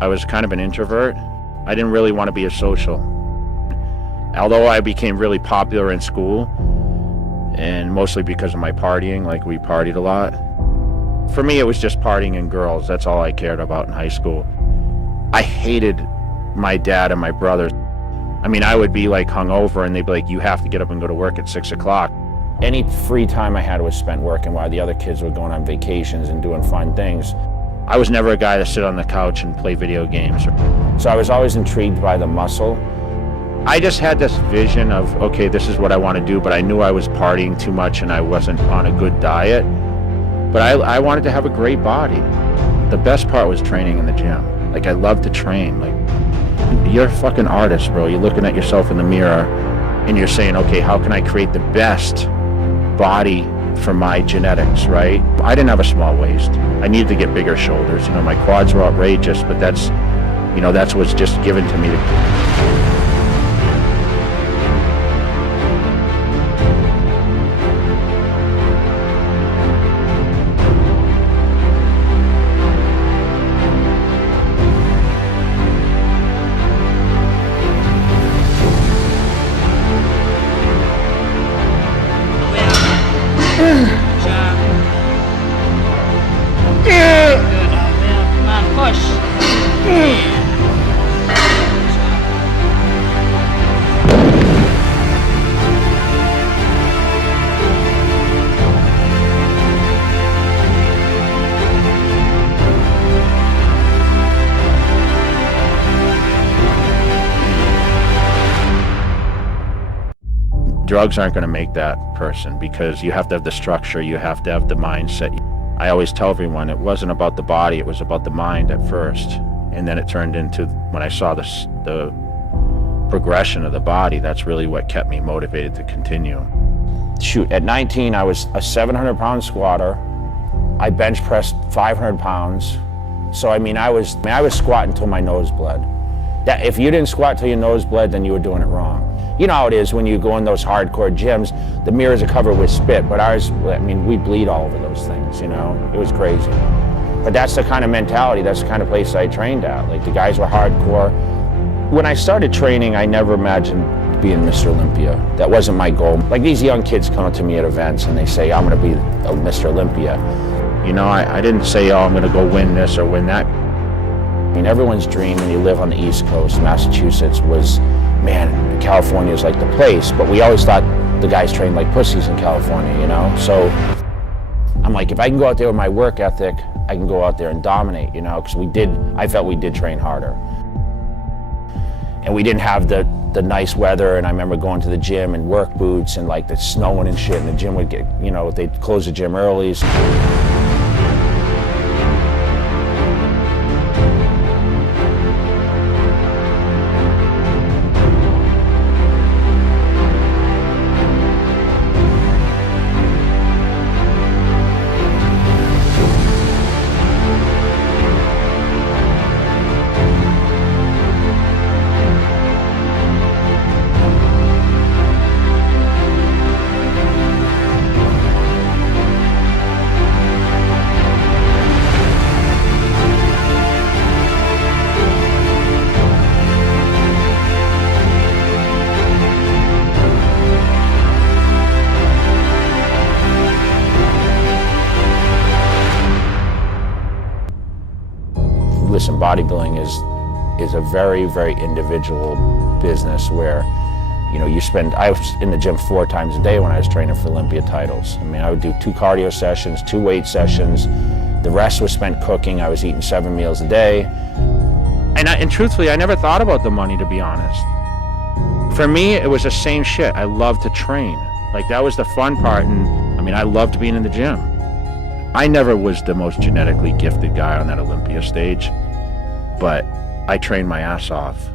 I was kind of an introvert. I didn't really want to be a social. Although I became really popular in school, and mostly because of my partying, like we partied a lot. For me, it was just partying and girls. That's all I cared about in high school. I hated my dad and my brothers. I mean, I would be like hungover and they'd be like, you have to get up and go to work at 6 o'clock. Any free time I had was spent working while the other kids were going on vacations and doing fun things. I was never a guy to sit on the couch and play video games. So I was always intrigued by the muscle. I just had this vision of, okay, this is what I want to do, but I knew I was partying too much and I wasn't on a good diet. But I wanted to have a great body. The best part was training in the gym. Like, I love to train. Like, you're a fucking artist, bro. You're looking at yourself in the mirror and you're saying, okay, how can I create the best body for my genetics, right? I didn't have a small waist. I needed to get bigger shoulders. You know, my quads were outrageous, but that's what's just given to me. Drugs aren't going to make that person, because you have to have the structure, you have to have the mindset. I always tell everyone it wasn't about the body, it was about the mind at first. And then it turned into, when I saw the progression of the body, that's really what kept me motivated to continue. Shoot, at 19, I was a 700-pound squatter. I bench pressed 500 pounds. So, I was squatting until my nose bled. If you didn't squat till your nose bled, then you were doing it wrong. You know how it is when you go in those hardcore gyms, the mirrors are covered with spit, but ours, we bleed all over those things, you know? It was crazy. But that's the kind of mentality, that's the kind of place I trained at. Like, the guys were hardcore. When I started training, I never imagined being Mr. Olympia. That wasn't my goal. Like, these young kids come up to me at events and they say, I'm gonna be a Mr. Olympia. You know, I didn't say, oh, I'm gonna go win this or win that. Everyone's dream when you live on the East Coast, Massachusetts, was, man, California is like the place, but we always thought the guys trained like pussies in California, you know? So I'm like, if I can go out there with my work ethic, I can go out there and dominate, you know? Because I felt we did train harder. And we didn't have the nice weather, and I remember going to the gym in work boots and like the snowing and shit, and the gym would get, you know, they'd close the gym early. Listen, bodybuilding is a very, very individual business where, you know, I was in the gym 4 times a day when I was training for Olympia titles. I would do 2 cardio sessions, 2 weight sessions. The rest was spent cooking. I was eating 7 meals a day. And truthfully, I never thought about the money, to be honest. For me, it was the same shit. I loved to train. Like, that was the fun part, and I loved being in the gym. I never was the most genetically gifted guy on that Olympia stage, but I trained my ass off.